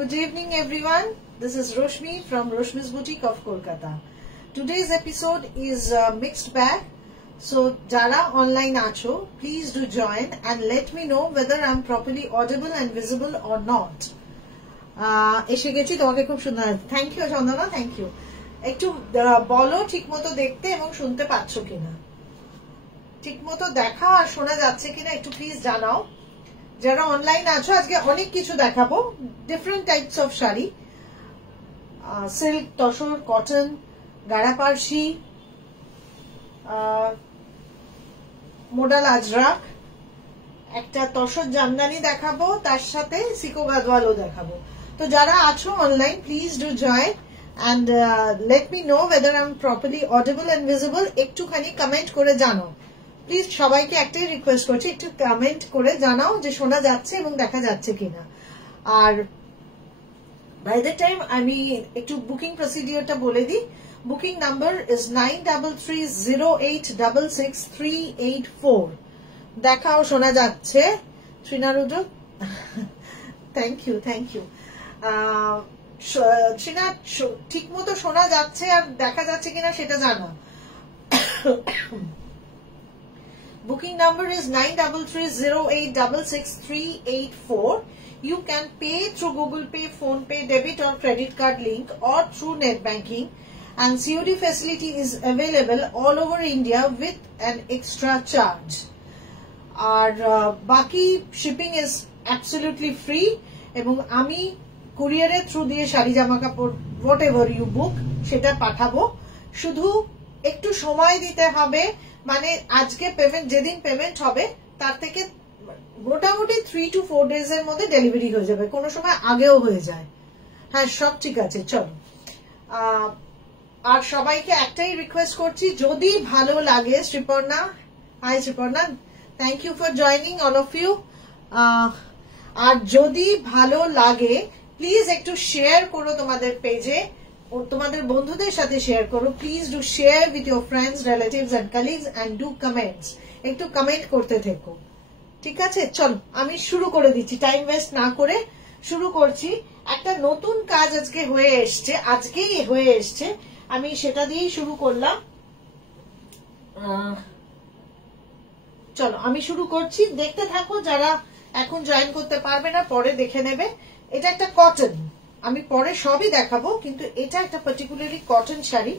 Good evening everyone. This is Roshmi from Roshmi's Boutique of Kolkata. Today's episode is a mixed bag. So jara online acho, please do join and let me know whether I'm properly audible and visible or not. এসে গেছি তোমাকে খুব সুন্দর। Thank you Chandana, thank you. একটু বলো ঠিকমতো দেখতে এবং শুনতে পাচ্ছ কিনা, ঠিকমতো দেখা আর শোনা যাচ্ছে কিনা একটু প্লিজ জানাও। যারা অনলাইন আছো আজকে অনেক কিছু দেখাবো, different types of sari, silk, tussar, cotton, গাড়া পার্সি, মোডাল আজরাক, একটা তসর জামদানি দেখাবো, তার সাথে সিকো গাদওয়ালও দেখাবো। তো যারা আছো online please do join and let me know whether I'm properly audible and visible. একটুখানি কমেন্ট করে জানাও প্লিজ। সবাইকে একটাই রিকোয়েস্ট করছি, একটু কমেন্ট করে জানাও যে শোনা যাচ্ছে এবং দেখা যাচ্ছে কিনা। আর বাই দ্য টাইম আমি একটু বুকিং প্রসিডিওরটা বলে দিই। Booking number is 9330866384। দেখাও শোনা যাচ্ছে শ্রীনারুদ্র, thank you thank you. Srinath ঠিক মতো শোনা যাচ্ছে আর দেখা যাচ্ছে কিনা সেটা জানা। Booking number is 9330866384. You can pay through Google Pay, Phone Pay, debit or credit card link or through net banking, and COD facility is available all over India with an extra charge. Our baki shipping is absolutely free এবং আমি কুরিয়ারের through দিয়ে শাড়ি জামা কাপড় what ever you book সেটা পাঠাবো। শুধু একটু সময় দিতে হবে, মানে আজকে পেমেন্ট, যেদিন পেমেন্ট হবে তার থেকে মোটামুটি 3 to 4 days এর মধ্যে ডেলিভারি হয়ে যাবে, কোনো সময় আগেও হয়ে যায়। হ্যাঁ সব ঠিক আছে, চলো। আর সবাইকে একটাই রিকোয়েস্ট করছি, যদি ভালো লাগে, Sriparna, hi Sriparna, thank you for joining all of you. আর যদি ভালো লাগে প্লিজ একটু শেয়ার করো তোমাদের পেজে, তোমাদের বন্ধুদের সাথে শেয়ার করো। Please do share with your friends, relatives and colleagues and do comments. একটু কমেন্ট করতে থেকো, ঠিক আছে? চলো আমি শুরু করে দিচ্ছি, টাইম ওয়েস্ট না করে শুরু করছি। একটা নতুন কাজ আজকে হয়ে এসছে, আজকেই হয়ে এসছে, আমি সেটা দিয়েই শুরু করলাম। চলো আমি শুরু করছি, দেখতে থাকো। যারা এখন জয়েন করতে পারবে না পরে দেখে নেবে। এটা একটা কটন, আমি পরে সবই দেখাবো, কিন্তু এটা একটা পার্টিকুলারলি কটন শাড়ি,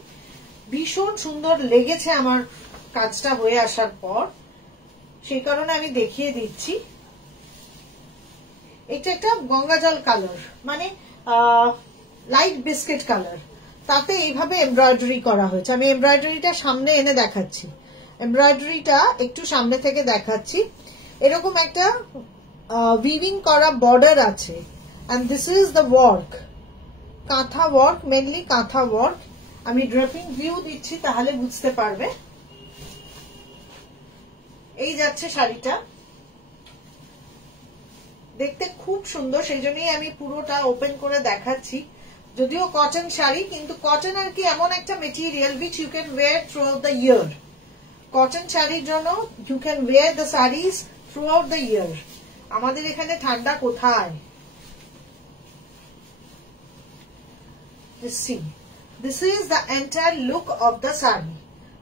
ভীষণ সুন্দর লেগেছে আমার কাজটা হয়ে আসার পর, সেই কারণে আমি দেখিয়ে দিচ্ছি। এটা একটা গঙ্গা জল কালার, মানে লাইট বিস্কিট কালার, তাতে এইভাবে এমব্রয়ডারি করা হয়েছে। আমি এমব্রয়ডারিটা সামনে এনে দেখাচ্ছি, এমব্রয়ডারিটা একটু সামনে থেকে দেখাচ্ছি। এরকম একটা উইভিং করা বর্ডার আছে, and this is the work, কাঁথা ওয়ার্ক, মেনলি কাঁথা ওয়ার্ক। আমি ড্রেপিং ভিউ দিচ্ছি তাহলে বুঝতে পারবে। এই যাচ্ছে শাড়িটা, দেখতে খুব সুন্দর, সেই জন্যই আমি পুরোটা ওপেন করে দেখাচ্ছি। যদিও কটন শাড়ি, কিন্তু কটন আর কি এমন একটা material which you can wear throughout the year। Cotton শাড়ির জন্য you can wear the sarees throughout the year। আমাদের এখানে ঠান্ডা কোথায়? See, this is the entire look of the saree.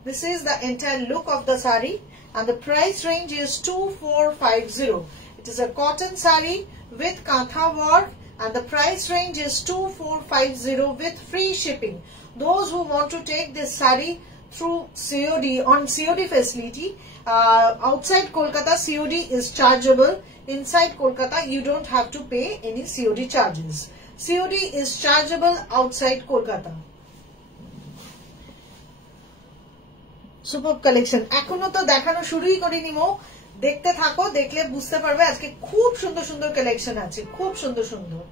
This is the entire look of the saree, and the price range is 2450. It is a cotton saree with kantha work, and the price range is 2450 with free shipping. Those who want to take this saree through COD, on COD facility, outside Kolkata COD is chargeable. Inside Kolkata you don't have to pay any COD charges. COD is chargeable outside Kolkata. Superb collection. এখনো তো দেখানো শুরুই করিনি মো, দেখতে থাকো, দেখলে বুঝতে পারবে আজকে খুব সুন্দর সুন্দর কালেকশন আছে, খুব সুন্দর সুন্দর।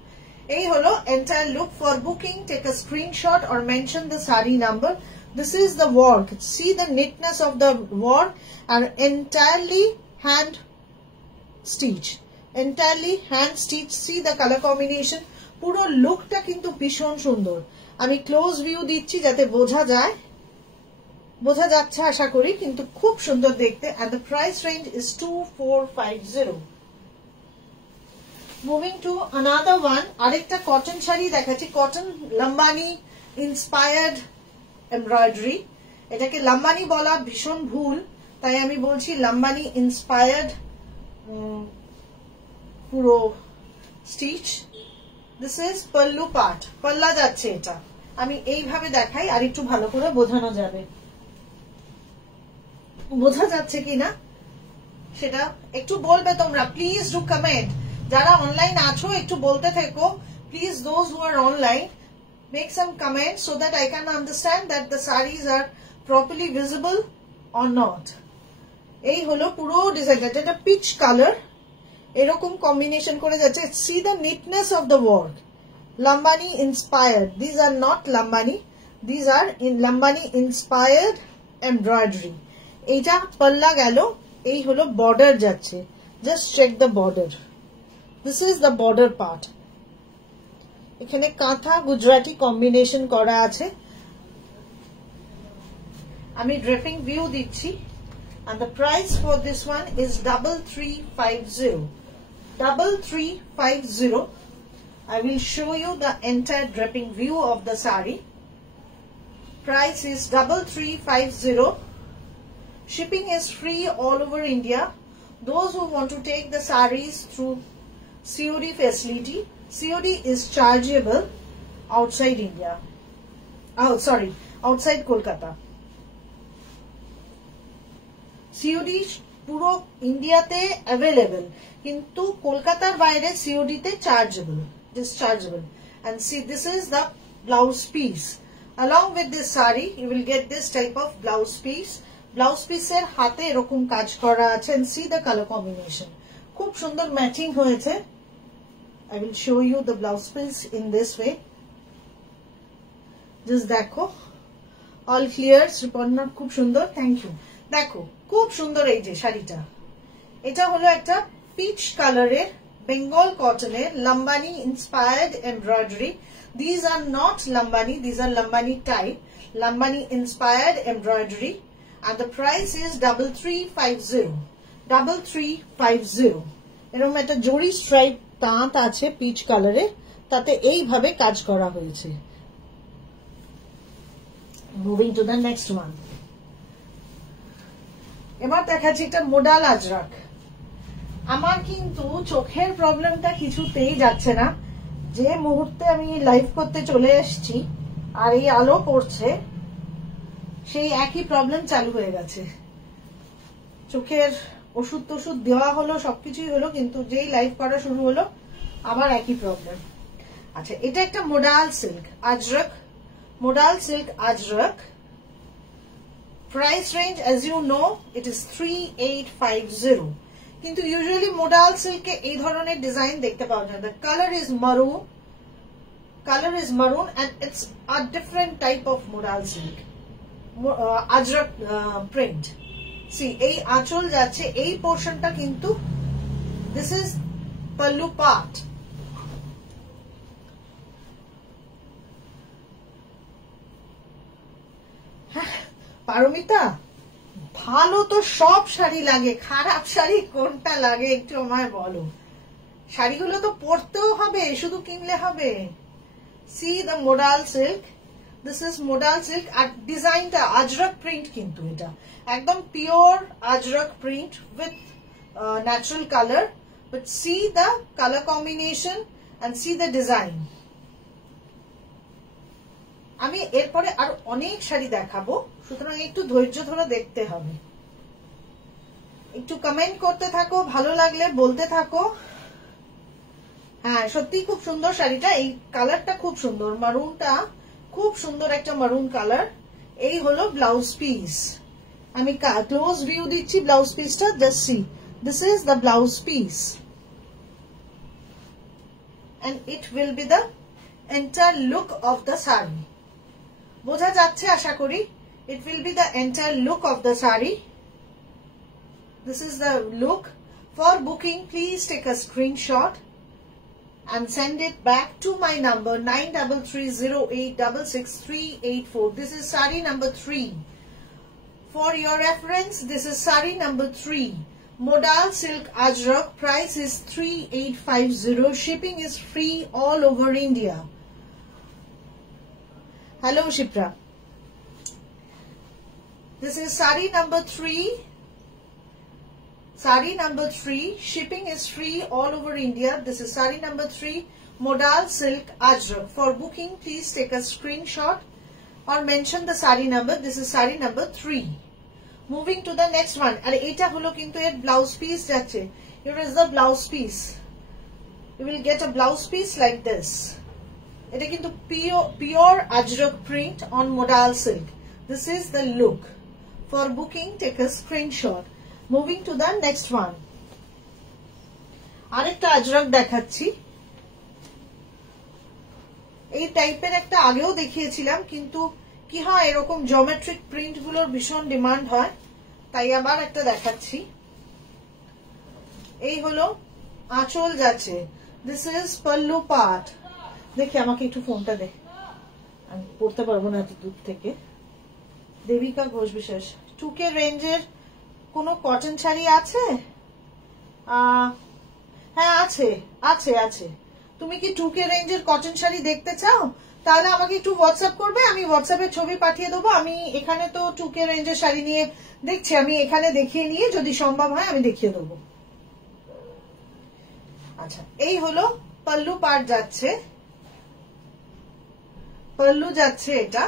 এই হলো entire look. For booking, take a screenshot or mention the saree number. This is the work. See the neatness of the work, and entirely hand stitch, entirely hand stitch. See the color combination. পুরো লুকটা কিন্তু ভীষণ সুন্দর। আমি close view দিচ্ছি যাতে বোঝা যায়, বোঝা যাচ্ছে আশা করি, কিন্তু খুব সুন্দর দেখতে। and the price range is 2450. Moving to another one, arekta cotton shari dekhachi, cotton Lambani inspired embroidery. Etake Lambani bola bhishon bhul, tai ami bolchi Lambani inspired puro stitch. This is pallu part, palla jacche eta. আমি এইভাবে দেখাই আর একটু ভালো করে বোঝানো যাবে, বোঝা যাচ্ছে কিনা সেটা একটু বলবে তোমরা। প্লিজ ডু কমেন্ট, যারা অনলাইন আছো একটু বলতে থেকো please. Those who are online, make some comment so that I can understand that the saris are properly visible or not. এই হলো পুরো ডিজাইনটা, এটা পিচ কালার, এরকম কম্বিনেশন করে যাচ্ছে। See the neatness of the work, Lambani inspired. These are not Lambani. These are in Lambani inspired embroidery. Eta palla gelo, ei holo border jacche. Just check the border. This is the border part. Ekhane Katha Gujarati combination kora ache. Ami draping view dicchi. And the price for this one is 3350. 3350. I will show you the entire draping view of the sari. Price is 3350. Shipping is free all over India. Those who want to take the saris through COD facility, COD is chargeable outside India. Oh, sorry, outside Kolkata. COD puro India te available, kintu Kolkatar bayre COD te chargeable. Dischargeable. And see, this is the blouse piece. Along with this sari you will get this type of blouse piece. Blouse piece er hate erokom kaj kora ache, and see the color combination, khub sundor matching hoyeche. I will show you the blouse piece in this way. Just dekho, all clear. Sriparna khub sundor, thank you. Dekho khub sundor ei je shari ta, eta holo ekta peach color er Bengal cotton Lambani inspired embroidery. These are not Lambani, these are Lambani type, Lambani inspired embroidery, and the price is 3350. 3350. এরকম একটা জরি stripe তাঁত আছে pitch কালারে, তাতে এইভাবে কাজ করা হয়েছে। Moving to the next one. এবার দেখাচ্ছি একটা মোডাল আজরাক। আমার কিন্তু চোখের প্রবলেমটা কিছুতেই যাচ্ছে না, যে মুহূর্তে আমি লাইভ করতে চলে এসেছি আর এই আলো পড়ছে সেই একই প্রবলেম চালু হয়ে গেছে। চোখের ওষুধ টষুধ দেওয়া হলো, সবকিছুই হলো, কিন্তু যেই লাইভ করা শুরু হলো আবার একই প্রবলেম। আচ্ছা, এটা একটা modal silk Ajrak, modal silk Ajrak. Price range as you know it is 3850, কিন্তু ইউজুয়ালি মোডাল সিল্কে এই ধরনের ডিজাইন দেখতে পাওয়া যায়। The color is maroon and it's a different type of modal silk, ajrak print. See, এই আঁচল যাচ্ছে, এই পোর্শনটা কিন্তু this is pallu part. Paromita, ভালো তো সব শাড়ি লাগে, খারাপ শাড়ি কোনটা লাগে একটু আমায় বলো। শাড়িগুলো তো পরতেও হবে, শুধু কিনলে হবে। See the modal silk, this is modal silk. আর ডিজাইনটা আজরক প্রিন্ট, কিন্তু এটা একদম pure Ajrak print with natural colour, but see the colour combination and see the design. আমি এরপরে আর অনেক শাড়ি দেখাবো, সুতরাং একটু ধৈর্য ধরে দেখতে হবে। একটু কমেন্ট করতে থাকো, ভালো লাগলে বলতে থাকো। হ্যাঁ, সত্যি খুব সুন্দর শাড়িটা, এই কালারটা খুব সুন্দর, মারুনটা খুব সুন্দর একটা মারুন কালার। এই হলো ব্লাউজ পিস, আমি ক্লোজ ভিউ দিচ্ছি ব্লাউজ পিসটা, just see, this is the blouse piece and it will be the entire look of the sari. বোঝা যাচ্ছে আশা করি। It will be the entire look of the sari. This is the look. For booking, please take a screenshot and send it back to my number 9330866384. This is sari number 3. For your reference, this is sari number 3. Modal silk ajrak, price is 3850, shipping is free all over India. Hello Shipra. This is sari number 3. Sari number 3, shipping is free all over India. This is sari number 3, modal silk ajrak. For booking, please take a screenshot or mention the sari number. This is sari number 3. Moving to the next one. And eta holo kintu er blouse piece jacche. Here is the blouse piece. You will get a blouse piece like this. Eta kintu pure ajrak print on modal silk. This is the look. For booking, take a screenshot. Moving to the next one. আরেকটা আজরাক দেখাচ্ছি। এই টাইপের একটা আগেও দেখিয়েছিলাম, কিন্তু কি হয় এরকম জিওমেট্রিক প্রিন্ট গুলোর ভীষণ ডিমান্ড হয়, তাই আবার একটা দেখাচ্ছি। এই হলো আঁচল যাচ্ছে। This is pallu part. দেখি আমাকে একটু ফোনটা দে, আমি পড়তে পারবো না এত দূর থেকে। দেবিকা ঘোষ বিশ্বাস, 2K রেঞ্জের কোনো কটন শাড়ি আছে? হ্যাঁ আছে আছে আছে। তুমি কি 2K রেঞ্জের কটন শাড়ি দেখতে চাও? তাহলে আমাকে একটু হোয়াটসঅ্যাপ করবে, আমি হোয়াটসঅ্যাপে ছবি পাঠিয়ে দেবো। আমি এখানে তো 2K রেঞ্জের শাড়ি নিয়ে দেখছি, আমি এখানে দেখিয়ে নিয়ে যদি সম্ভব হয় আমি দেখিয়ে দেবো। আচ্ছা, এই হলো পাল্লু পার্ট যাচ্ছে, পাল্লু যাচ্ছে এটা।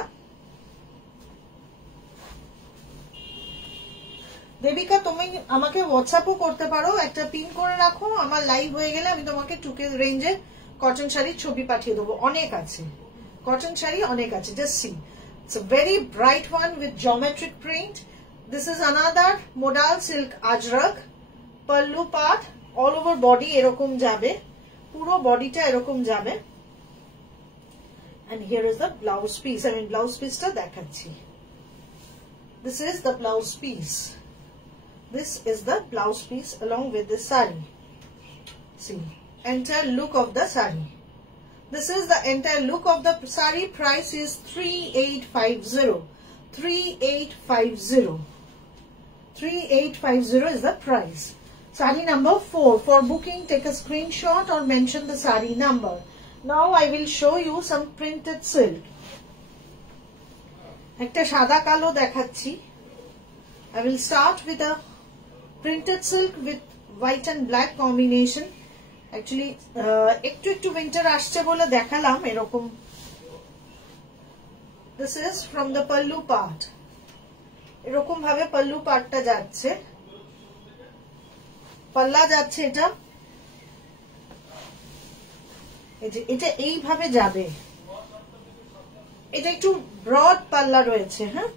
দেবিকা তুমি আমাকে হোয়াটসঅ্যাপও করতে পারো, একটা পিন করে রাখো, আমার লাইভ হয়ে গেলে আমি তোমাকে 2K রেঞ্জের কটন শাড়ির ছবি পাঠিয়ে দেবো। অনেক আছে কটন শাড়ি, অনেক আছে। Just see, it's a very bright one with geometric print. This is another modal silk ajrak, pallu part, all over body এরকম যাবে, পুরো বডিটা এরকম যাবে। And here is the blouse piece. আমি ব্লাউজ পিসটা দেখাচ্ছি। This is the blouse piece. This is the blouse piece along with the sari. See, entire look of the sari. This is the entire look of the sari. Price is 3850. 3850. 3850 is the price. Sari number 4. For booking, take a screenshot or mention the sari number. Now I will show you some printed silk. Ekta shada kalo dekhacchi. I will start with a printed silk with white and black combination. Actually একটু winter আসছে বলে দেখালাম এরকম। This is from the pallu part. এরকম ভাবে pallu পার্টটা যাচ্ছে, পাল্লা যাচ্ছে এটা। এটা এইভাবে যাবে। এটা একটু ব্রড পাল্লা রয়েছে, হ্যাঁ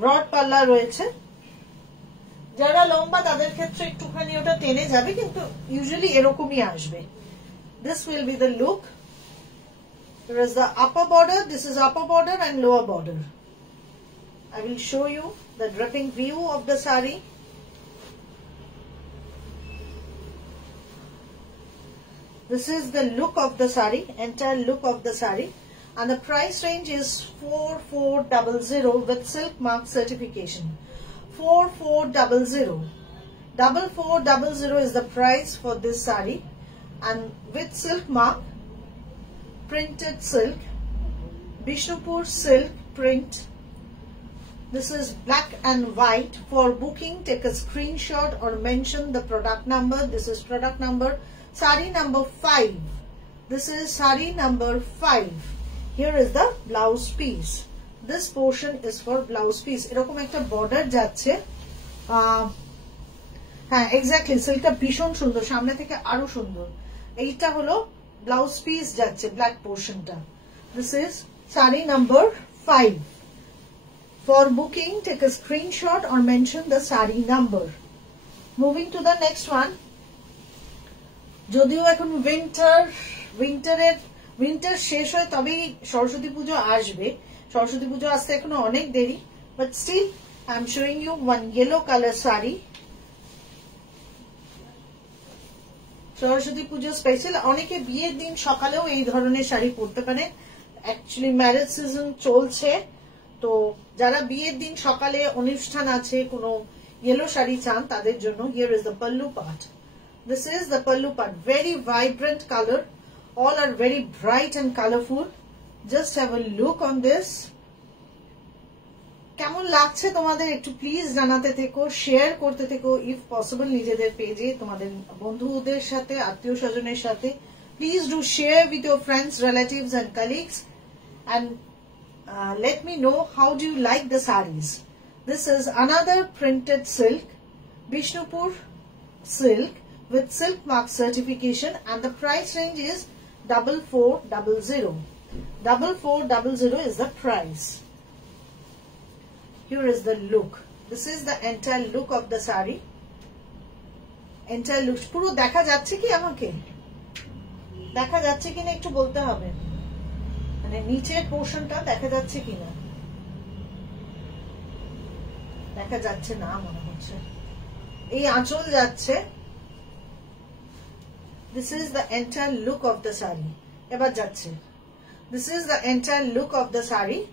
ব্রড পাল্লা রয়েছে। যারা লম্বা তাদের ক্ষেত্রে একটুখানি ওটা টেনে যাবে, কিন্তু ইউজুয়ালি এরকমই আসবে। This will be the look. There is the upper border. This is upper border and lower border. I will show you the dripping view of the sari. This is the look of the sari, entire look of the sari, and the price range is 4400 with silk mark certification. 4400. 4400 is the price for this sari, and with silk mark, printed silk, Bishnupur silk print. This is black and white. For booking, take a screenshot or mention the product number. This is product number, sari number 5. This is sari number 5. Here is the blouse piece. This portion is for blouse piece. এরকম একটা border যাচ্ছে। হ্যাঁ exactly, সিল্কটা ভীষণ সুন্দর, সামনে থেকে আরো সুন্দর। এইটা হলো ব্লাউজ পিস যাচ্ছে, ব্ল্যাক পোর্শনটা। This is sari number 5. For booking, take a screenshot or mention the sari number. Moving to the next one. যদিও এখন উইন্টার শেষ হয় তবেই সরস্বতী পুজো আসবে। সরস্বতী পুজো আসতে এখনো অনেক দেরি, but still I am showing you one yellow color sari. Saraswati Puja special. অনেকে বিয়ের দিন সকালেও এই ধরনের শাড়ি পরতে পারে। অ্যাকচুয়ালি ম্যারেজ সিজন চলছে, তো যারা বিয়ের দিন সকালে অনুষ্ঠান আছে, কোনো yellow shari chan tader jonno. Here is the pallu part. This is the pallu part. Very vibrant color. All are very bright and colorful. Just have a look on this. কেমন লাগছে তোমাদের একটু প্লিজ জানাতে থেকো, share করতে থেকো if possible নিজেদের পেজে, তোমাদের বন্ধুদের সাথে, আত্মীয় স্বজনের সাথে। Please do share with your friends, relatives and colleagues and let me know how do you like the sarees. This is another printed silk, Bishnupur silk with silk mark certification, and the price range is 4400. 4400 is the price. Here is the look. This is the entire look of the saree. Entire look. পুরো দেখা যাচ্ছে কি আমাকে? দেখা যাচ্ছে কিনা একটু বলতে হবে। মানে নিচের পোরশনটা দেখা যাচ্ছে কিনা? দেখা যাচ্ছে না মনে হচ্ছে। এই আঁচল যাচ্ছে। This is the entire look of the saree. এবার যাচ্ছে। This is the entire look of the saree.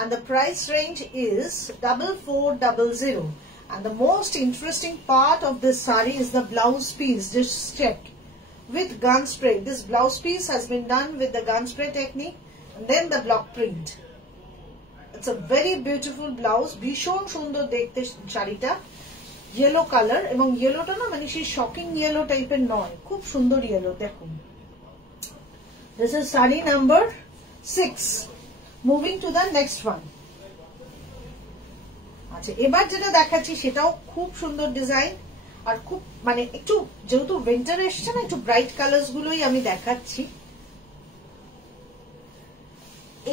And the price range is 4400. And the most interesting part of this saree is the blouse piece. Just check with gun spray. This blouse piece has been done with the gun spray technique, and then the block print. It's a very beautiful blouse. Bishon sundor dekhte শাড়িটা, yellow color, এবং yellowটা না মানে সেই shocking yellow টাইপের নয়, খুব সুন্দর yellow দেখুন। This is saree number 6. Moving to the next one. আচ্ছা, এবার যেটা দেখাচ্ছি সেটাও খুব সুন্দর ডিজাইন, আর খুব মানে একটু যেহেতু উইন্টার এসছে না, একটু ব্রাইট কালার্স গুলোই আমি দেখাচ্ছি।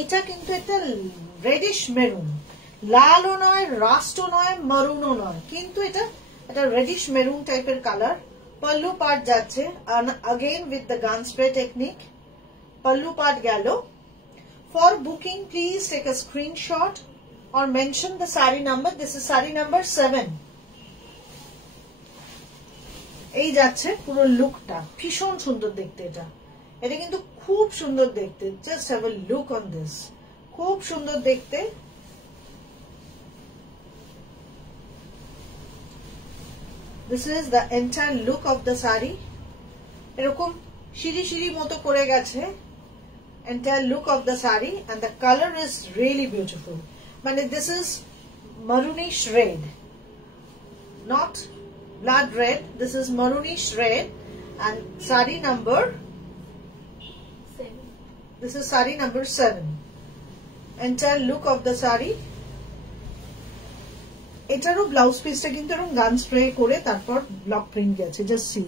এটা কিন্তু একটা রেডিশ মেরুন, লালও নয়, রাস্টও নয়, মারুনও নয়, কিন্তু এটা একটা রেডিশ মেরুন টাইপের কালার। পাল্লু পার্ট যাচ্ছে again with the gun spray technique. Pallu part গেল। For booking, please take a screenshot or mention the saree number. This is saree number 7. এই যাচ্ছে পুরো লুকটা, ভীষণ সুন্দর দেখতে এটা। এটা কিন্তু খুব সুন্দর দেখতে। Just have a look on this. খুব সুন্দর দেখতে। This is the entire look of the saree. এরকম সিঁড়ি সিঁড়ি মতো করে গেছে। Entire look of the saree, and the color is really beautiful. Mane this is maroonish red, not blood red. This is maroonish red, and saree number 7. This is saree number 7. Entire look of the saree. এটারও blouse পিসটা কিন্তু এরকম গান spray করে তারপর block print গেছে। Just see,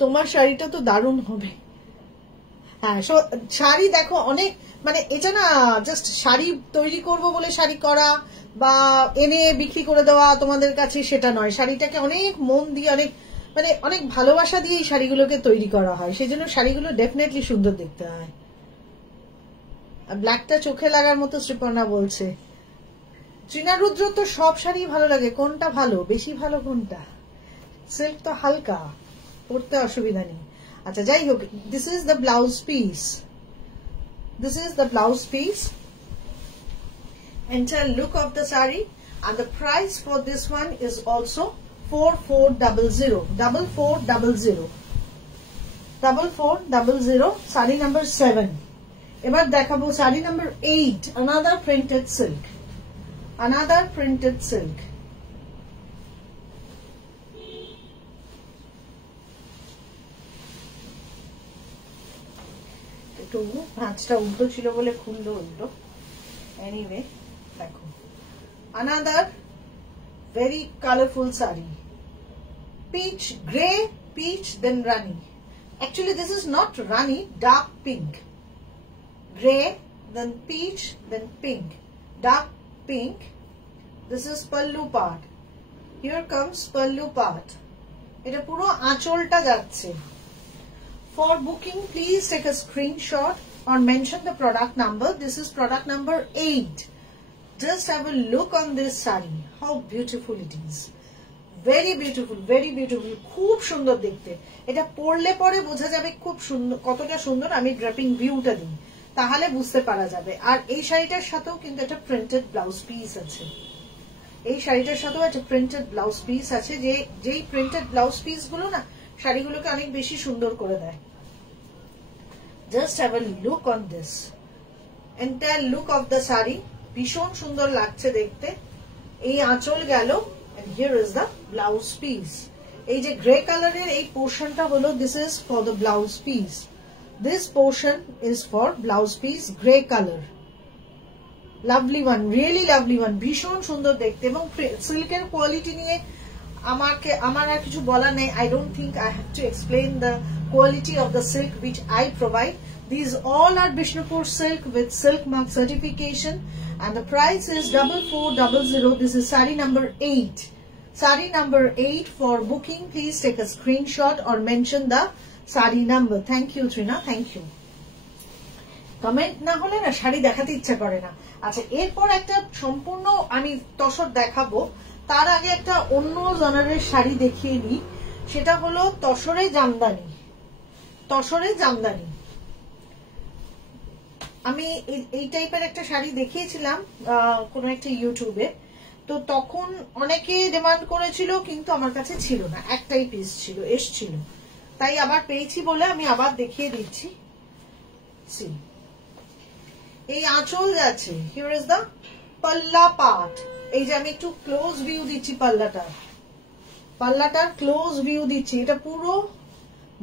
তোমার শাড়িটা তো দারুণ হবে। হ্যাঁ, শাড়ি দেখো অনেক, মানে এটা না জাস্ট শাড়ি তৈরি করব বলে শাড়ি করা বা এনে বিক্রি করে দেওয়া তোমাদের কাছে, সেটা নয়। শাড়িটাকে অনেক মন দিয়ে, অনেক মানে অনেক ভালোবাসা দিয়ে এই শাড়িগুলোকে তৈরি করা হয়, সেই জন্য শাড়িগুলো ডেফিনেটলি সুন্দর দেখতে হয়। ব্ল্যাকটা চোখে লাগার মতো শ্রীপর্ণা বলছে। তৃণারুদ্র তো সব শাড়ি ভালো লাগে, কোনটা ভালো, বেশি ভালো কোনটা? সিল্ক তো হালকা, পরতে অসুবিধা নেই। আচ্ছা, যাই হোক, this is the blouse piece. This is the blouse piece. Entire look of the saree, and the price for this one is also 4400. 4400. 4400. Saree number 7. এবার দেখাবো saree number 8. Another printed silk. Another printed silk. ভাঁজটা উল্টো ছিল বলে খুললো উল্টো। Anyway দেখো, another very colorful saree. Peach, grey, peach, then rani. Actually this is not rani, dark pink. Grey, then peach, then pink. Dark pink. This is pallu part. Here comes pallu part. এটা পুরো আঁচলটা যাচ্ছে। For booking, please take a screenshot or mention the product number. This is product number 8. Just have a look on this saree. How beautiful it is. Very beautiful, very beautiful. খুব সুন্দর দেখতে। এটা পরলে পরে বোঝা যাবে খুব সুন্দর, কতটা সুন্দর। আমি ড্রেপিং ভিউটা দিই, তাহলে বুঝতে পারা যাবে। আর এই শাড়িটার সাথেও কিন্তু একটা প্রিন্টেড ব্লাউজ পিস আছে। এই শাড়িটার সাথেও একটা প্রিন্টেড ব্লাউজ পিস আছে, যেই প্রিন্টেড ব্লাউজ পিস গুলো না শাড়িগুলোকে অনেক বেশি সুন্দর করে দেয়। Just have a look on this entire look of the sari, ভীষণ সুন্দর লাগছে দেখতে। এই আঁচল গেল, and here is the blouse piece. এই যে গ্রে কালারের এই পোর্শনটা হলো, this is for the blouse piece. This portion is for blouse piece, grey colour. Lovely one, really lovely one, ভীষণ সুন্দর দেখতে। এবং সিল্কের কোয়ালিটি নিয়ে আমার আর কিছু বলার নেই। I don't think I have to explain the quality of the silk which I provide. These all are Bishnupur silk with silk mark certification, and the price is 4400. This is sari number 8. Sari number 8. For booking, please take a screenshot or mention the sari number. Thank you, Trina. Thank you. Comment না হলে না শাড়ি দেখাতে ইচ্ছা করে না। আচ্ছা, এরপর একটা সম্পূর্ণ আমি তসর দেখাবো, তার আগে একটা অন্য জনারের শাড়ি দেখিয়ে নিই। সেটা হলো তসরে জামদানি। তসরে জামদানি আমি এই টাইপের একটা শাড়ি দেখিয়েছিলাম কোন একটা ইউটিউবে, তো তখন অনেকে ডিমান্ড করেছিল, কিন্তু আমার কাছে ছিল না, একটাই পিস ছিল, এসছিল, তাই আবার পেয়েছি বলে আমি আবার দেখিয়ে দিচ্ছি। এই আঁচল যাচ্ছে, হিয়ার ইজ দ্য পাল্লা পার্ট। এই যে আমি একটু ক্লোজ ভিউ দিচ্ছি পাল্লাটার ক্লোজ ভিউ দিচ্ছি। এটা পুরো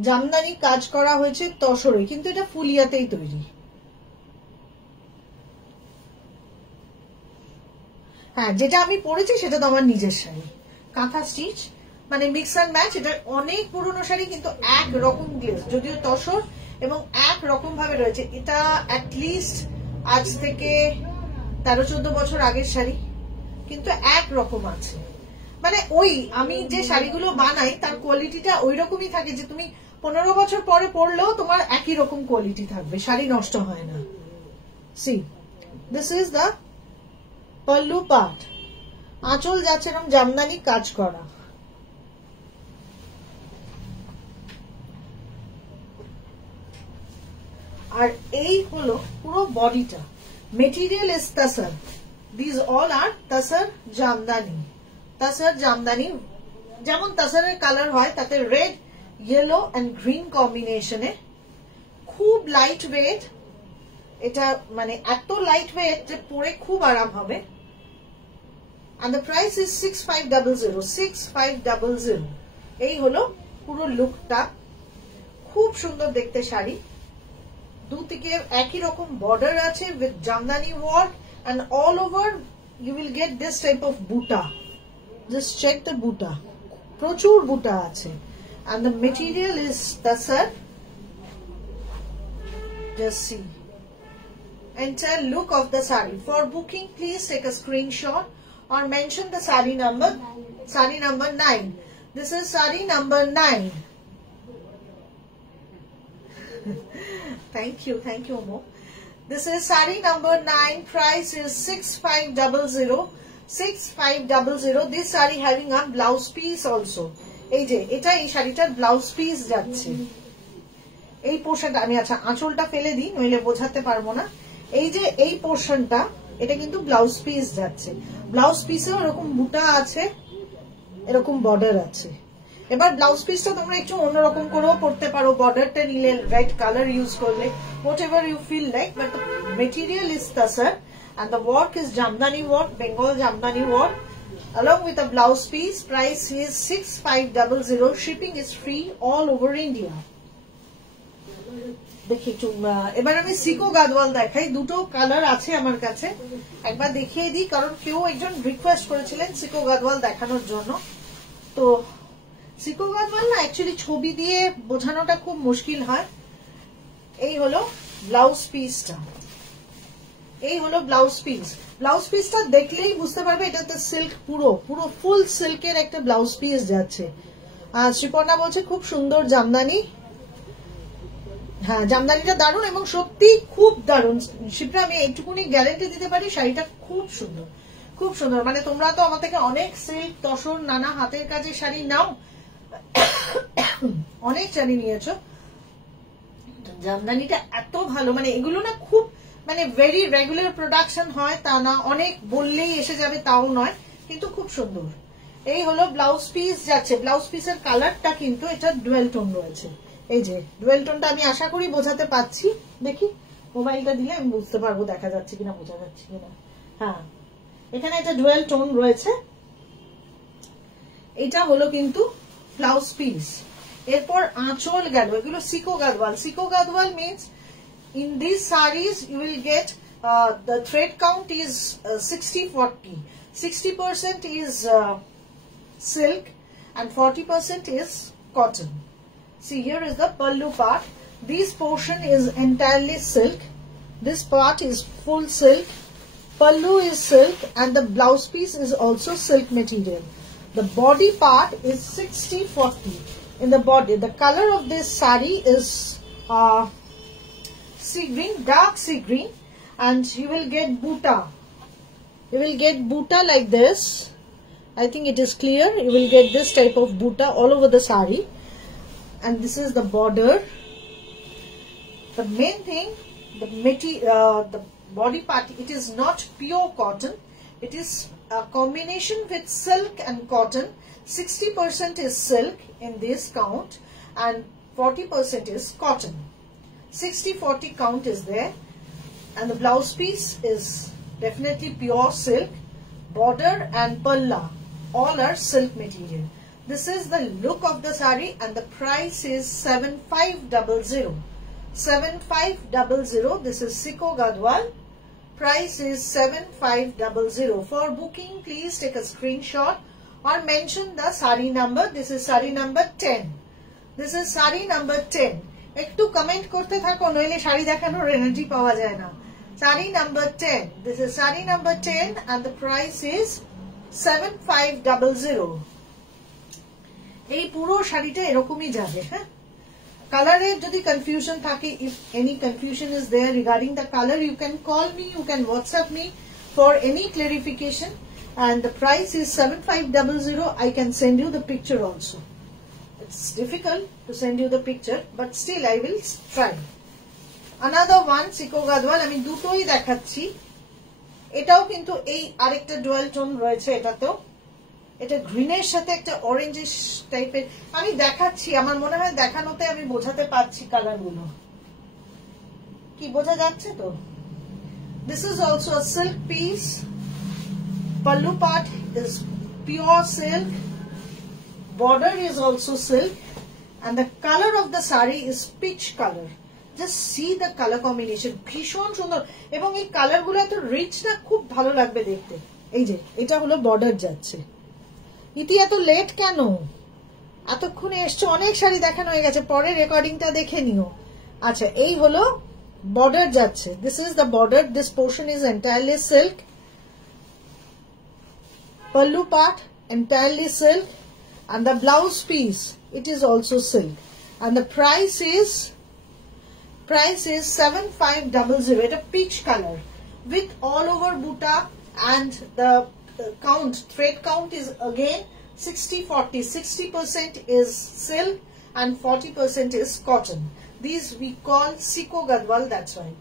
জামদানি কাজ করা হয়েছে তসরে, কিন্তু এটা ফুলিয়াতেই তৈরি। হ্যাঁ, যেটা আমি পরেছি সেটা তো আমার নিজের শাড়ি, কাঁথা স্টিচ, মানে মিক্স অ্যান্ড ম্যাচ। এটা অনেক পুরনো শাড়ি, কিন্তু এক রকম গ্লেজ, যদিও তসর, এবং এক রকম ভাবে রয়েছে। এটা অ্যাটলিস্ট আজ থেকে 13-14 বছর আগের শাড়ি, কিন্তু এক রকম আছে। মানে ওই আমি যে শাড়িগুলো বানাই তার কোয়ালিটিটা ওই রকমই থাকে, যে তুমি 15 বছর পরে পরলেও তোমার একই রকম কোয়ালিটি থাকবে, শাড়ি নষ্ট হয় না। See, this is the pallu part. আঁচল যাচ্ছে এরকম জামদানি কাজ করা। আর এই হলো পুরো বডিটা। Material is tussar. This all are tussar Jamdani. Tussar Jamdani, যেমন তাসারের কালার হয় তাতে রেড, ইয়েলো এন্ড গ্রিন কম্বিনেশনে, খুব লাইট ওয়েট। এটা মানে এত লাইট ওয়েট যে পরে খুব আরাম হবে। and the price is 6500 6500। এই হলো পুরো লুকটা, খুব সুন্দর দেখতে শাড়ি। দুদিকে একই রকম বর্ডার আছে with Jamdani work, and all over you will get this type of buta. Just check the buta, প্রচুর বুটা আছে। and the material is tasar. Just see entire look of the saree. For booking, please take a screenshot or mention the saree number. Saree number 9. This is saree number 9. Thank you, Mo. This is saree number 9. Price is 6500 6500। This saree having a blouse piece also. এই যে এটা, এই শাড়িটার blouse piece যাচ্ছে। এই পোর্শনটা আমি, আচ্ছা আঁচলটা ফেলে দিই নইলে বোঝাতে পারবো না। এই যে এই পোর্শনটা, এটা কিন্তু ব্লাউজ পিস যাচ্ছে। ব্লাউজ পিসেও এরকম বুটা আছে, এরকম বর্ডার আছে। এবার ব্লাউজ পিসটা তোমরা একটু অন্যরকম করেও পড়তে পারো, বর্ডারটা নিলে, রেড কালার ইউজ করলে, whatever you feel like, but the material is tasar and the work is jamdani work, Bengal jamdani work, along with a blouse piece. Price is 6500। shipping is free all over India. দেখি একটু, এবার আমি সিকো গাদওয়াল দেখাই। দুটো colour আছে আমার কাছে, একবার দেখিয়ে দিই, কারণ কেউ একজন রিকোয়েস্ট করেছিলেন সিকো গাদওয়াল দেখানোর জন্য। তো সিকো গাদওয়াল না অ্যাকচুয়ালি ছবি দিয়ে বোঝানোটা খুব মুশকিল হয়। এই হলো ব্লাউজ পিসটা, এই হলো ব্লাউজ পিস। ব্লাউজ পিসটা দেখলেই বুঝতে পারবে এটা তো সিল্ক, পুরো ফুল সিল্কের একটা ব্লাউজ পিস যাচ্ছে। আর শ্রীপর্ণা বলছে খুব সুন্দর জামদানি। হ্যাঁ, জামদানিটা দারুণ, এবং সত্যি খুব দারুণ। শিপ্রা, আমি এইটুকুনি গ্যারেন্টি দিতে পারি শাড়িটা খুব সুন্দর, খুব সুন্দর। মানে তোমরা তো আমার থেকে অনেক সিল্ক, তসর, নানা হাতের কাজের শাড়ি নাও, অনেক শাড়ি নিয়েছো। জামদানিটা এত ভালো, মানে এগুলো না খুব মানে ভেরি রেগুলার প্রোডাকশন হয় তা না, অনেক বললেই এসে যাবে তাও নয়, কিন্তু খুব সুন্দর। এই হলো ব্লাউজ পিস যাচ্ছে। ব্লাউজ পিসের কালারটা কিন্তু এটা ডুয়েল টোন রয়েছে। এই যে ডুয়েল টোনটা আমি আশা করি বোঝাতে পারছি। দেখি মোবাইলটা দিলে আমি বুঝতে পারবো দেখা যাচ্ছে কিনা, বোঝা যাচ্ছে কিনা। হ্যাঁ, এখানে এটা ডুয়েল টোন রয়েছে। এটা হলো কিন্তু ব্লাউজ পিস। এরপর আঁচল গেল, এগুলো sico Gadwal. Sico Gadwal means in these sarees you will get the thread count is 60-40. 60% is silk and 40% is cotton. See, here is the pallu part. This portion is entirely silk. This part is full silk. Pallu is silk and the blouse piece is also silk material. The body part is 60-40. In the body, the color of this saree is sea green, dark sea green, and you will get buta. You will get buta like this. I think it is clear. You will get this type of buta all over the saree, and this is the border. The main thing, the body part, it is not pure cotton. It is a combination with silk and cotton. 60% is silk in this count, and 40% is cotton. 60-40 count is there, and the blouse piece is definitely pure silk. Border and palla all are silk material. This is the look of the saree, and the price is 7500. 7500. This is Siko Gadwal. Price is 7500. For booking, please take a screenshot or mention the saree number. This is saree number 10. This is saree number 10. একটু comment করতে থাকো, নইলে শাড়ি দেখানোর energy পাওয়া যায় না। Sari number 10, this is sari number 10 and the price is 7500। এই পুরো শাড়িটা এরকমই যাবে। হ্যাঁ, কালারের যদি কনফিউশন থাকে, if any confusion is there regarding the color, you can call me, you can WhatsApp me for any clarification, and the price is 7500. I can send you the picture also. It's difficult to send you the picture, but still I will try. Another one, Siko Gadwal, আমি দুটোই দেখাচ্ছি। এটাও কিন্তু এই আরেকটা dual tone রয়েছে এটাতেও। এটা গ্রিনের সাথে একটা অরেঞ্জিশ টাইপের আমি দেখাচ্ছি। আমার মনে হয় দেখানোতে আমি বোঝাতে পারছি কালারগুলো। কি বোঝা যাচ্ছে তো? This is also a silk piece. Pallu part is pure silk. Border is also silk, and the color of the saree is peach color. Just see the color combination, ভীষণ সুন্দর, এবং এই কালার গুলো এত রিচ না, খুব ভালো লাগবে দেখতে। এই যে এটা হলো বর্ডার যাচ্ছে। ইতি এত লেট কেন? এতক্ষণে এসছো, অনেক শাড়ি দেখানো হয়ে গেছে, পরে রেকর্ডিংটা দেখে নিও। আচ্ছা, এই হলো বর্ডার যাচ্ছে। This is the border. This portion is entirely silk. Pallu part entirely silk. And the blouse piece, it is also silk, and the price is 7500. It's a peach color with all over buta, and the thread count is again 60-40. 60% is silk and 40% is cotton. These we call Siko Gadwal, that's why.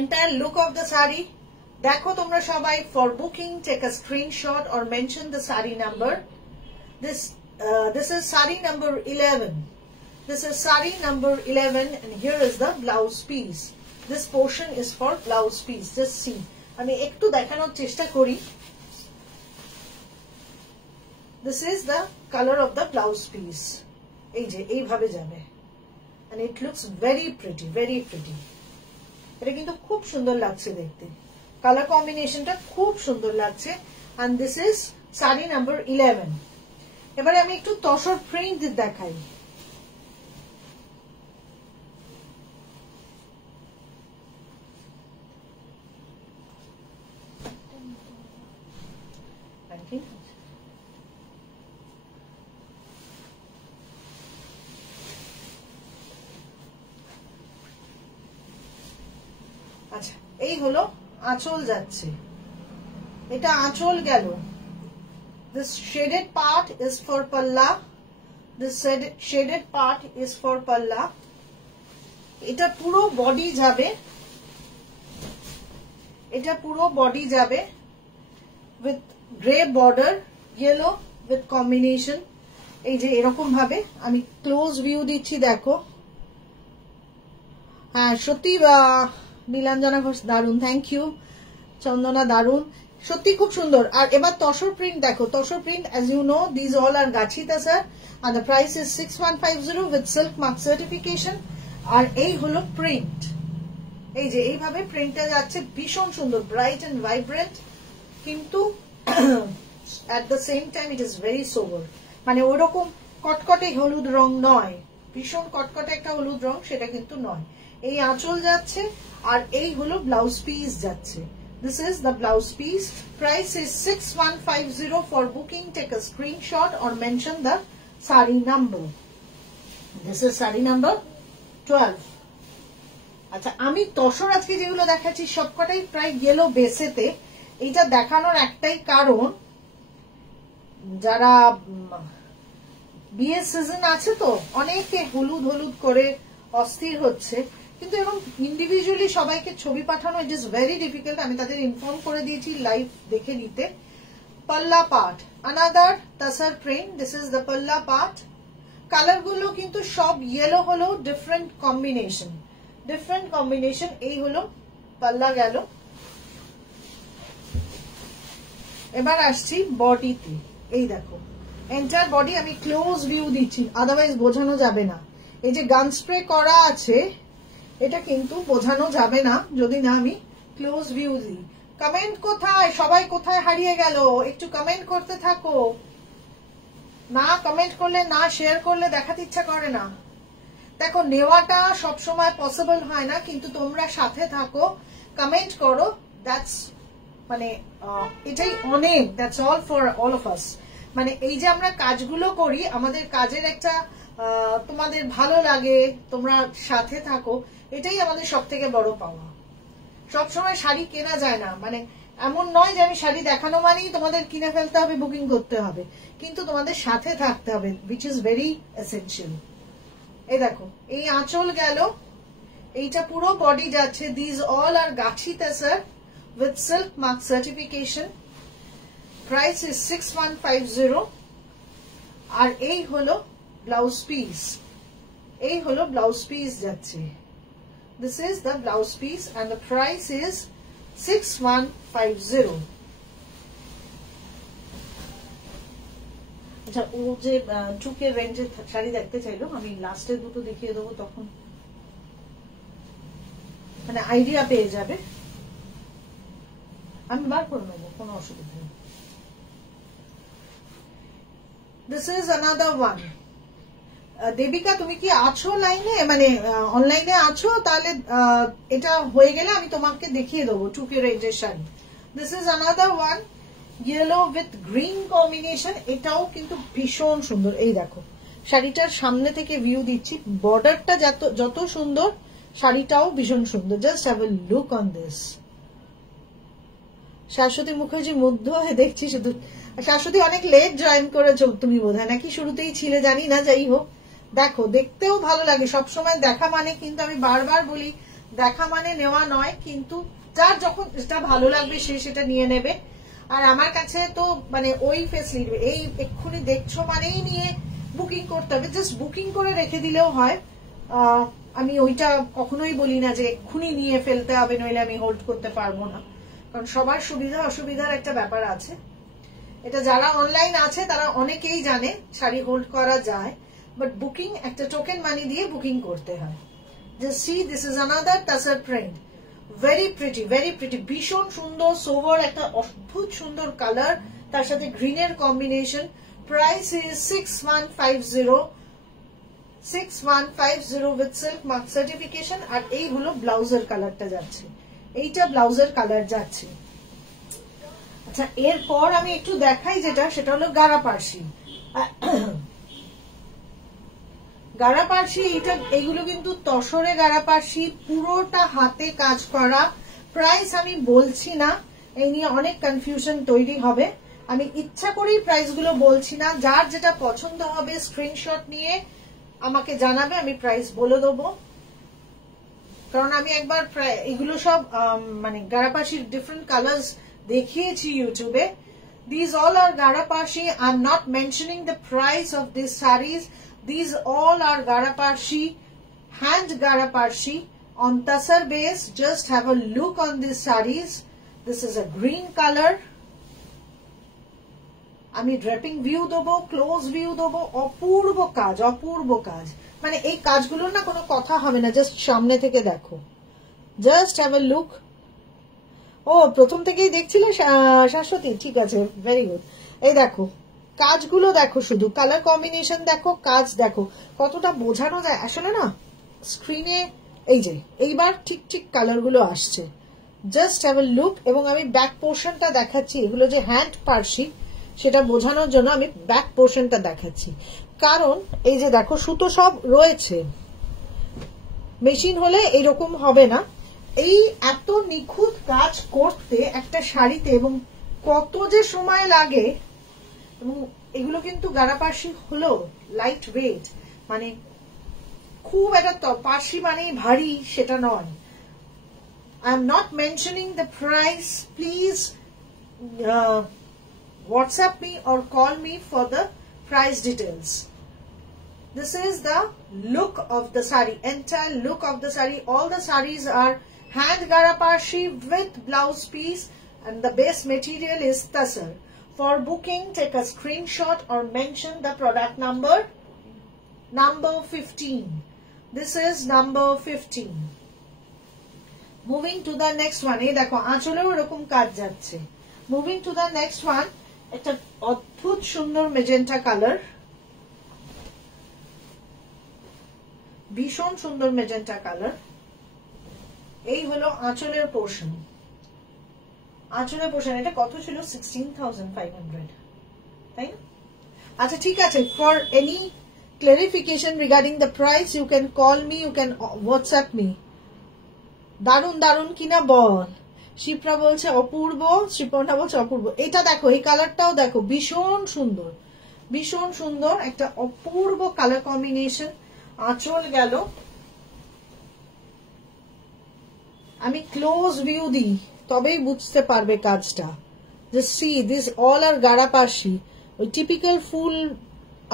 Entire look of the saree দেখো তোমরা সবাই। For booking, take a screenshot or mention the saree number. This is saree number 11. This is saree number 11, and here is the blouse piece. This portion is for blouse piece. Just see. আমি একটু দেখানোর চেষ্টা করি। This is the color of the blouse piece. এই যে এইভাবে যাবে, and it looks very pretty, very pretty. এটা কিন্তু খুব সুন্দর লাগছে দেখতে। কালার কম্বিনেশনটা খুব সুন্দর লাগছে, and this is saree number 11. এবারে আমি একটু তসর প্রিন্ট দেখাই। আচ্ছা, এই হলো আঁচল যাচ্ছে। এটা আঁচল গেল। This shaded part is for palla. This shaded part is for palla. এটা পুরো বডি যাবে। এটা পুরো বডি যাবে। with grey border, yellow with combination. এই যে এরকম ভাবে আমি ক্লোজ ভিউ দিচ্ছি, দেখো। হ্যাঁ সত্যি নীলাঞ্জনা ঘোষ দারুন, থ্যাংক ইউ। চন্দনা দারুন, সত্যি খুব সুন্দর। আর এবার তসর প্রিন্ট দেখো, tussar print as you know these all are Gachhi তাসার and the price is 6150 with silk mark certification। আর এই হলো প্রিন্ট, এই যে এইভাবে প্রিন্টটা যাচ্ছে, ভীষণ সুন্দর, ব্রাইট এন্ড ভাইব্রেন্ট, কিন্তু at the same time it is very sober, মানে ওরকম কটকটে হলুদ রং নয়, ভীষণ কটকটে একটা হলুদ রং সেটা কিন্তু নয়। এই আঁচল যাচ্ছে আর এই হলো ব্লাউজ পিস যাচ্ছে। This is the blouse piece. Price is 6150 for booking. Take a screenshot or mention the sari number. This is sari number 12. আচ্ছা, আমি তসর আজকে যেগুলো দেখাচ্ছি সবকটাই প্রায় ইয়েলো বেসেতে। এইটা দেখানোর একটাই কারণ, যারা বিয়ের সিজন আছে তো অনেকে হলুদ হলুদ করে অস্থির হচ্ছে, কিন্তু এরকম ইন্ডিভিজুয়ালি সবাইকে ছবি পাঠানো ইট ইজ ভেরি ডিফিকাল্ট। আমি তাদের ইনফর্ম করে দিয়েছি লাইভ দেখে নিতে। পাল্লা part, another তাসার print, this is the পাল্লা পার্ট। কালার গুলো কিন্তু সব ইয়েলো হলো, ডিফারেন্ট কম্বিনেশন, ডিফারেন্ট কম্বিনেশন। এই হলো পাল্লা গেল। এবার আসছি বডিতে, এই দেখো এন্টায়ার বডি আমি ক্লোজ ভিউ দিচ্ছি, আদারওয়াইজ বোঝানো যাবে না। এই যে গান স্প্রে করা আছে এটা কিন্তু বোঝানো যাবে না যদি না আমি ক্লোজ ভিউ দিই। কমেন্ট কোথায়, সবাই কোথায় হারিয়ে গেল? একটু কমেন্ট করতে থাকো, না কমেন্ট করলে, না শেয়ার করলে দেখাতে ইচ্ছা করে না। দেখো নেওয়াটা সবসময় পসিবল হয় না, কিন্তু তোমরা সাথে থাকো, কমেন্ট করো, দ্যাটস মানে এটাই অনেক, that's all for all of us. মানে এই যে আমরা কাজগুলো করি, আমাদের কাজের একটা তোমাদের ভালো লাগে, তোমরা সাথে থাকো, এটাই আমাদের সব থেকে বড় পাওয়া। সবসময় শাড়ি কেনা যায় না, মানে এমন নয় যে আমি শাড়ি দেখানো মানেই তোমাদের কিনে ফেলতে হবে, বুকিং করতে হবে, কিন্তু তোমাদের সাথে থাকতে হবে, which is very essential। এই দেখো এই আঁচল গেল, এইটা পুরো বডি যাচ্ছে। These all are Gachhi তাসার with silk mark certification. Price is 6150। আর এই হলো ব্লাউজ পিস, এই হলো ব্লাউজ পিস যাচ্ছে। This is the blouse piece and the price is 6150। আচ্ছা, ও যে টুকের রেঞ্জে শাড়ি দেখতে চাইলো, আমি লাস্টে দুটো দেখিয়ে দেবো, তখন মানে আইডিয়া পেয়ে যাবে। আমি বার করে নেবো, কোনো অসুবিধা নেই। This is another one. Devika তুমি কি আছো লাইনে, মানে অনলাইনে আছো? তাহলে এটা হয়ে গেলে আমি তোমাকে দেখিয়ে দেবো টুকে রেঞ্জের sari. This is another one, yellow with green combination. এটাও কিন্তু ভীষণ সুন্দর। এই দেখো শাড়িটার সামনে থেকে ভিউ দিচ্ছি, বর্ডারটা যত সুন্দর, শাড়িটাও ভীষণ সুন্দর। Just have a look on this. Shashwati Mukherjee মুগ্ধ হয়ে দেখছি শুধু। শাশ্বতী অনেক লেট জয়েন করেছো তুমি বোধহয়, নাকি শুরুতেই ছিলে জানি না, যাই হোক দেখো, দেখতেও ভালো লাগে। সবসময় দেখা মানে, কিন্তু আমি বারবার বলি, দেখা মানে নেওয়া নয়, কিন্তু যার যখন যেটা ভালো লাগবে সে সেটা নিয়ে নেবে। আর আমার কাছে তো মানে ওই ফেসিলিটি, এই এক্ষুনি দেখছো মানেই নিয়ে বুকিং করতে হবে, জাস্ট বুকিং করে রেখে দিলেও হয়। আমি ওইটা কখনোই বলি না যে এক্ষুনি নিয়ে ফেলতে হবে, নইলে আমি হোল্ড করতে পারবো না, কারণ সবার সুবিধা অসুবিধার একটা ব্যাপার আছে। এটা যারা অনলাইন আছে তারা অনেকেই জানে শাড়ি হোল্ড করা যায়, বাট বুকিং একটা টোকেন মানি দিয়ে বুকিং করতে হয়। Just see, this is another তাসার print, very pretty, very pretty, ভীষণ সুন্দর সোভার, একটা অদ্ভুত সুন্দর কালার, তার সাথে গ্রিনের combination. Price is 6150, 6150 with silk mark certification. আর এই হলো ব্লাউজের কালারটা যাচ্ছে, এইটা ব্লাউজের কালার যাচ্ছে। আচ্ছা, এরপর আমি একটু দেখাই যেটা, সেটা হলো গারাপার্সি। গারাপার্সি এইগুলো কিন্তু তসরে গারাপার্সি, পুরোটা হাতে কাজ করা। প্রাইস আমি বলছি না, এই নিয়ে অনেক কনফিউশন তৈরি হবে। আমি ইচ্ছা করেই প্রাইস গুলো বলছি না, যার যেটা পছন্দ হবে স্ক্রিনশট নিয়ে আমাকে জানাবে, আমি প্রাইস বলে দেবো। কারণ আমি একবার এগুলো সব মানে গারাপার্সির ডিফারেন্ট কালার্স দেখিয়েছি ইউটিউবে, These all are Garapashi. I'm not mentioning the price of these sarees. These all are Garapashi, hand Garapashi on Tasar base. Just have a look on these sarees. This is a green color. আমি draping view দেবো, close view দেবো, অপূর্ব কাজ, অপূর্ব কাজ। মানে এই কাজগুলোর না কোনো কথা হবে না, জাস্ট সামনে থেকে দেখো, জাস্ট হ্যাভ এ লুক। ও প্রথম থেকেই দেখছিলে শাশ্বতী, ঠিক আছে, ভেরি গুড। এই দেখো কাজগুলো দেখো, শুধু কালার কম্বিনেশন দেখো, কাজ দেখো, কতটা বোঝানো যায় আসলে না স্ক্রিনে। এই যে এইবার ঠিক ঠিক কালার গুলো আসছে, জাস্ট হ্যাভ এ লুক। এবং আমি ব্যাক পোর্শনটা দেখাচ্ছি, এগুলো যে হ্যান্ড পার্সি সেটা বোঝানোর জন্য আমি ব্যাক পোর্শনটা দেখাচ্ছি। কারণ এই যে দেখো সুতো সব রয়েছে, মেশিন হলে এরকম হবে না। এই এত নিখুঁত কাজ করতে একটা শাড়িতে এবং কত যে সময় লাগে। এবং এগুলো কিন্তু গারাপার্সি হলো লাইট ওয়েট, মানে খুব একটা পার্সি মানে ভারী সেটা নয়। I am not mentioning the price, please WhatsApp me or call me for the price details. This is the look of the sari, entire look of the sari. All the saris are hand Garapashi with blouse piece and the base material is Tasar. For booking, take a screenshot or mention the product number 15. This is number 15. Moving to the next one. এই দেখো আঁচলেও এরকম কাজ যাচ্ছে। Moving to the next one. একটা অদ্ভুত সুন্দর magenta colour, ভীষণ সুন্দর মেজেন্টা কালার। এই হলো আঁচলের পোর্শন, আঁচলের পোর্শন। এটা কত ছিল? 16,500, তাই না? আচ্ছা ঠিক আছে, for any clarification regarding the price you can call me, you can WhatsApp me. দারুন দারুন কিনা বল। শিপ্রা বলছে অপূর্ব, শ্রীপর্ণা বলছে অপূর্ব। এটা দেখো, এই কালারটাও দেখো, ভীষণ সুন্দর, ভীষণ সুন্দর, একটা অপূর্ব কালার কম্বিনেশন। আঁচল গেল, আমি ক্লোজ ভিউ দিই তবেই বুঝতে পারবে কাজটা। জাস্ট সি দিস অল আর গারাপার্সি, ওই টিপিক্যাল ফুল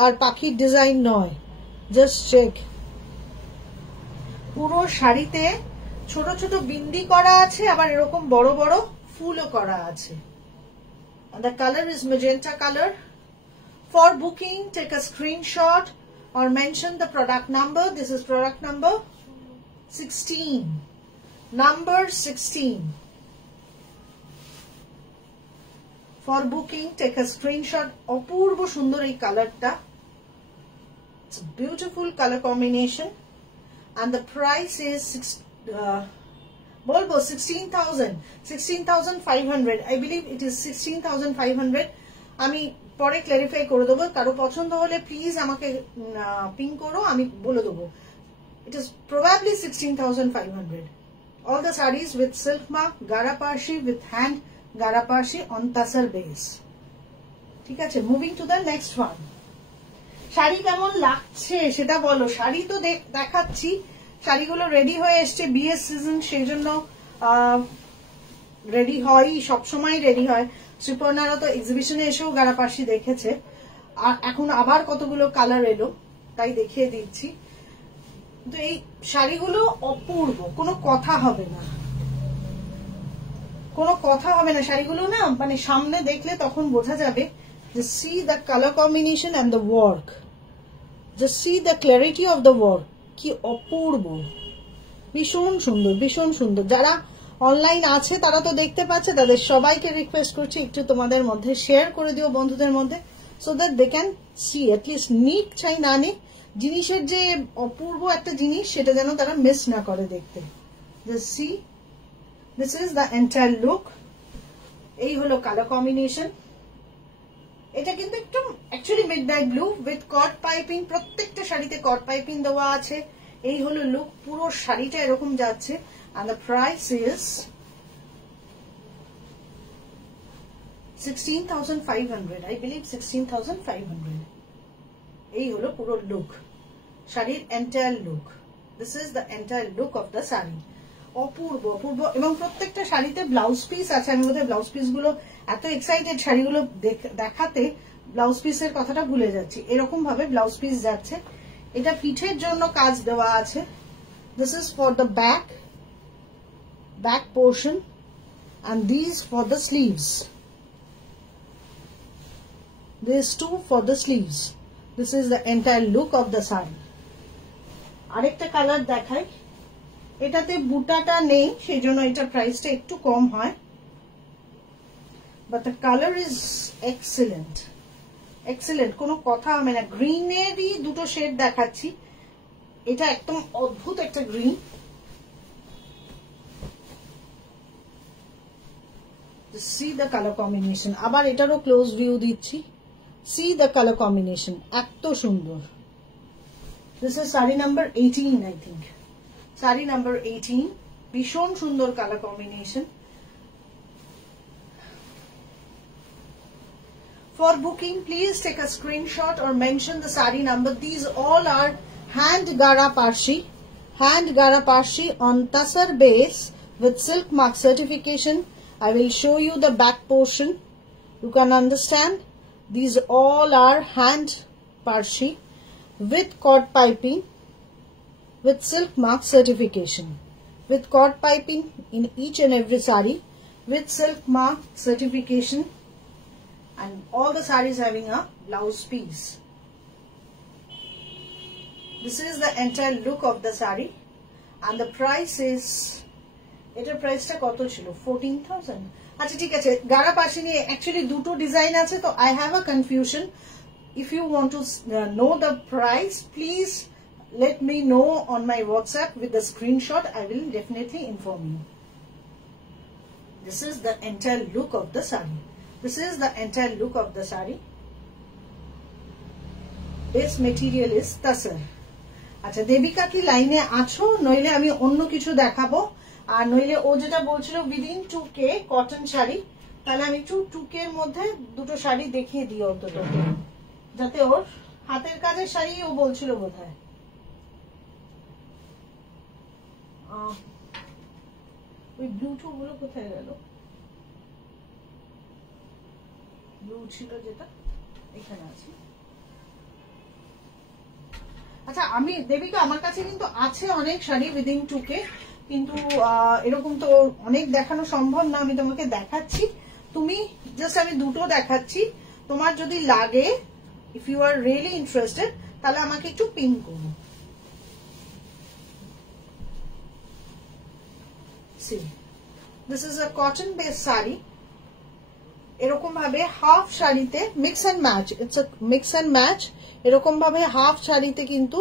আর পাখির ডিজাইন নয়, জাস্ট চেক। পুরো শাড়িতে ছোট ছোট বিন্দি করা আছে, আবার এরকম বড় বড় ফুলও করা আছে। The color is magenta color. For booking, take a screenshot or mention the product number. This is product number 16. Number 16. For booking, take a screenshot. অপূর্ব সুন্দর এই কালারটা। It's a beautiful color combination. And the price is বলবো 16,500. I believe it is 16,500. আমি পরে clarify করে দেবো, কারো পছন্দ হলে প্লিজ আমাকে পিং করো, আমি বলে দেবো। It is probably 16,500. All the sarees with silk mark, Garapashi with hand Garapashi on Tasar base. ঠিক আছে, moving to the next one. Sari কেমন লাগছে সেটা বলো। শাড়ি তো দেখাচ্ছি, শাড়িগুলো রেডি হয়ে এসছে, বিয়ের সিজন, সেই জন্য রেডি হয়, সবসময় রেডি হয়। শ্রীপর্ণারা তো এক্সিবিশনে এসেও গারাপার্সি দেখেছে, আর এখন আবার কতগুলো কালার এলো, তাই দেখিয়ে দিচ্ছি। তো এই শাড়িগুলো অপূর্ব, কোনো কথা হবে না, কোনো কথা হবে না। শাড়িগুলো না মানে সামনে দেখলে তখন বোঝা যাবে যে C the colour combination and the work, just see the clarity of the work, কি অপূর্ব, ভীষণ সুন্দর, ভীষণ সুন্দর। যারা অনলাইন আছে তারা তো দেখতে পাচ্ছে, তাদের সবাইকে রিকোয়েস্ট করছি একটু তোমাদের মধ্যে শেয়ার করে দিও বন্ধুদের মধ্যে, so that they can see. At least নিক চাই না নিক, জিনিসের যে অপূর্ব একটা জিনিস সেটা যেন তারা মিস না করে দেখতে। Just see, this is the entire look. এই হলো কালার কম্বিনেশন। এটা কিন্তু একটু actually midnight blue with caught piping, প্রত্যেকটা শাড়িতে কট পাইপিং দেওয়া আছে। এই হলো লুক, পুরো শাড়িটা এরকম যাচ্ছে। and the price is 16,500. I believe 16,500. এই হলো পুরো লুক, শাড়ির entire look. This is the entire look of the saree. অপূর্ব অপূর্ব। এবং প্রত্যেকটা শাড়িতে ব্লাউজ পিস আছে। আমি বোধহয় ব্লাউজ পিস গুলো এত এক্সাইটেড শাড়িগুলো দেখাতে ব্লাউজ পিসের কথাটা ভুলে যাচ্ছি। এরকম ভাবে ব্লাউজ পিস যাচ্ছে। এটা পিঠের জন্য কাজ দেওয়া আছে। This is for the back portion and these for the sleeves. These two for the sleeves. This is the entire look of the saree. আরেকটা কালার দেখাই। এটাতে বুটাটা নেই, সেজন্য এটা প্রাইসটা একটু কম হয়, but the color is excellent. Excellent, কোনো কথা হবে না। গ্রিনেরই দুটো শেড দেখাচ্ছি। এটা একদম অদ্ভুত একটা green. See the color combination. আবার এটারও ক্লোজ ভিউ দিচ্ছি। See the color combination, এত সুন্দর। This is saree number 18, I think. Saree number 18, ভীষণ সুন্দর color combination. For booking, please take a screenshot or mention the saree number. These all are hand gara parshi on tassar base with silk mark certification. I will show you the back portion. You can understand. These all are hand parshi with cord piping with silk mark certification. With cord piping in each and every saree with silk mark certification. And all the sarees having a blouse piece. This is the entire look of the saree, and the price is, এটার প্রাইসটা কত ছিল? 14,000। আচ্ছা ঠিক আছে, গারা পাশে নিয়ে actually দুটো ডিজাইন আছে, তো I have a confusion. If you want to know the price, please let me know on my WhatsApp with the screenshot. I will definitely inform you. This is the entire look of the saree. This is the entire look of the saree. Base material is tassar. আচ্ছা, দেবিকা কি লাইনে আছো? নইলে আমি অন্য কিছু দেখাবো। আর নইলে ও যেটা বলছিল within 2K কটন শাড়ি, তাহলে আমি একটু 2K এর মধ্যে দুটো শাড়ি দেখিয়ে দিই অন্তত, যাতে ওর হাতের কাজের শাড়ি ও বলছিল বোধহয়। ওই ব্লুটু গুলো কোথায় গেল? ব্লু ছিল যেটা, এখানে আছে। আচ্ছা, আমি দেবিকা, আমার কাছে কিন্তু আছে অনেক শাড়ি উইদিন 2K, কিন্তু এরকম তো অনেক দেখানো সম্ভব না। আমি তোমাকে দেখাচ্ছি, তুমি জাস্ট আমি দুটো দেখাচ্ছি। তোমার যদি লাগে, if you are really interested, তাহলে আমাকে একটু পিন করো। See, this is a cotton base sari. এরকম ভাবে হাফ শাড়িতে mix and match, it's a mix and match. এরকম ভাবে হাফ শাড়িতে কিন্তু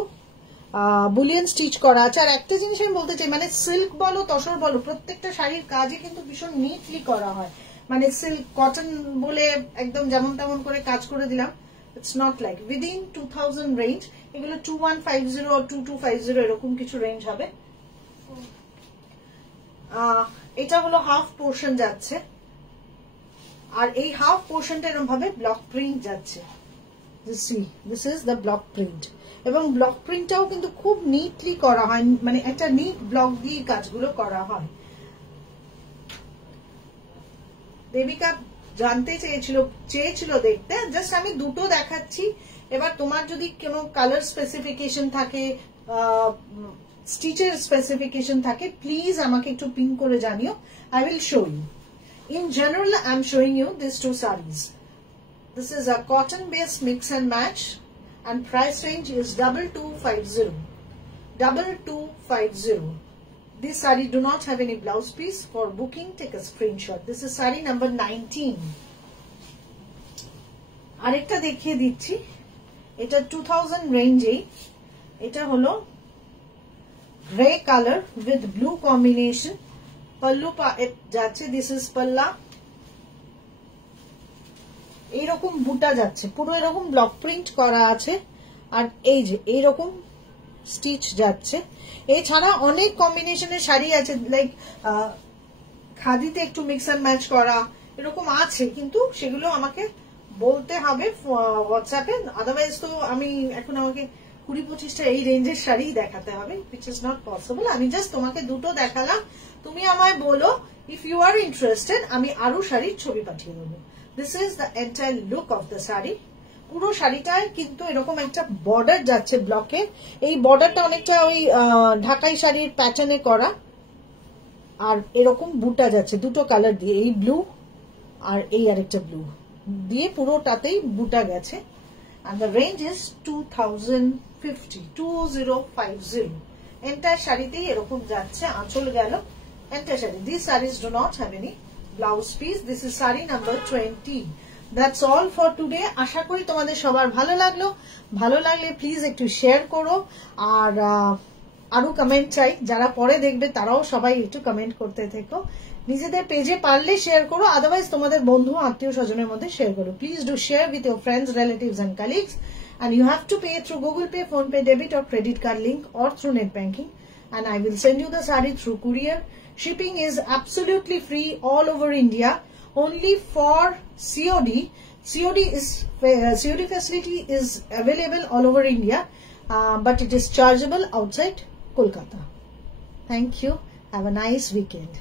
বুলিয়ান স্টিচ করা আছে। আর একটা জিনিস আমি বলতে চাই, মানে সিল্ক বলো তসর বলো, প্রত্যেকটা শাড়ির কাজই কিন্তু ভীষণ নিটলি করা হয়। মানে সিল্ক কটন বলে একদম যেমন তেমন করে কাজ করে দিলাম, it's not like. Within 2000 range, এগুলো 2150 or 2250 এরকম কিছু রেঞ্জ হবে। এটা হলো হাফ পোর্শন যাচ্ছে, আর এই হাফ পোর্শনটা এরকম ভাবে ব্লক প্রিন্ট যাচ্ছে। This is the block print, এবং ব্লক প্রিন্টটাও কিন্তু খুব নিটলি করা হয়, মানে একটা নিট ব্লক দিয়ে কাজগুলো করা হয়। দেবিকা জানতে চেয়েছিল দেখতে, জাস্ট আমি দুটো দেখাচ্ছি। এবার তোমার যদি কোনো কালার স্পেসিফিকেশন থাকে, স্টিচের স্পেসিফিকেশন থাকে, প্লিজ আমাকে একটু পিন করে জানিও। I will show you. In general, I am showing you these two sarees. This is a cotton based mix and match, and price range is 2250. 2250. This saree do not have any blouse piece. For booking, take a screenshot. This is saree number 19. আরেকটা দেখিয়ে দিচ্ছি, এটা 2000 রেঞ্জে। এটা হলো grey colour with blue combination. Pallu যাচ্ছে, this is পাল্লা। এইরকম বুটা যাচ্ছে, পুরো এরকম ব্লক প্রিন্ট করা আছে, আর এই যে এইরকম স্টিচ যাচ্ছে। এছাড়া অনেক কম্বিনেশনের শাড়ি আছে, লাইক খাদিতে একটু মিক্স অ্যান্ড ম্যাচ করা এরকম আছে, কিন্তু সেগুলো আমাকে বলতে হবে হোয়াটসঅ্যাপে, আদারওয়াইজ তো আমি এখন আমাকে 20-25টা এই রেঞ্জের শাড়ি দেখাতে হবে, which is not possible. আমি জাস্ট তোমাকে দুটো দেখালাম, তুমি আমায় বলো if you are interested, আমি আরো শাড়ির ছবি পাঠিয়ে দেবো. This is the entire look of the sari. পুরো শাড়িটায় কিন্তু এরকম একটা বর্ডার যাচ্ছে ব্লকে, এই বর্ডারটা অনেকটা ওই ঢাকাই শাড়ির প্যাটার্নে করা, আর এরকম বুটা যাচ্ছে দুটো কালার দিয়ে, এই ব্লু আর এই আরেকটা ব্লু দিয়ে পুরোটাতেই বুটা গেছে. and the range is 2050. Entire শাড়িতেই এরকম যাচ্ছে, আঁচল গেল, entire sari. These sarees do not have any blouse piece. This is saree number 20. That's all for today. আশা করি তোমাদের সবার ভালো লাগলো. ভালো লাগলে প্লিজ একটু শেয়ার করো, আর আরো কমেন্ট চাই, যারা পরে দেখবে তারাও সবাই একটু কমেন্ট করতে থেকো. নিজেদের পেজে পারলে শেয়ার করো, আদারওয়াইজ তোমাদের বন্ধু আত্মীয় স্বজনের মধ্যে শেয়ার করো. Please do share with your friends, relatives and colleagues, and you have to pay through Google Pay, Phone Pay, debit or credit card link, or through net banking, and I will send you the saree through courier. Shipping is absolutely free all over India. Only for COD facility is available all over India, but it is chargeable outside Kolkata. Thank you. Have a nice weekend.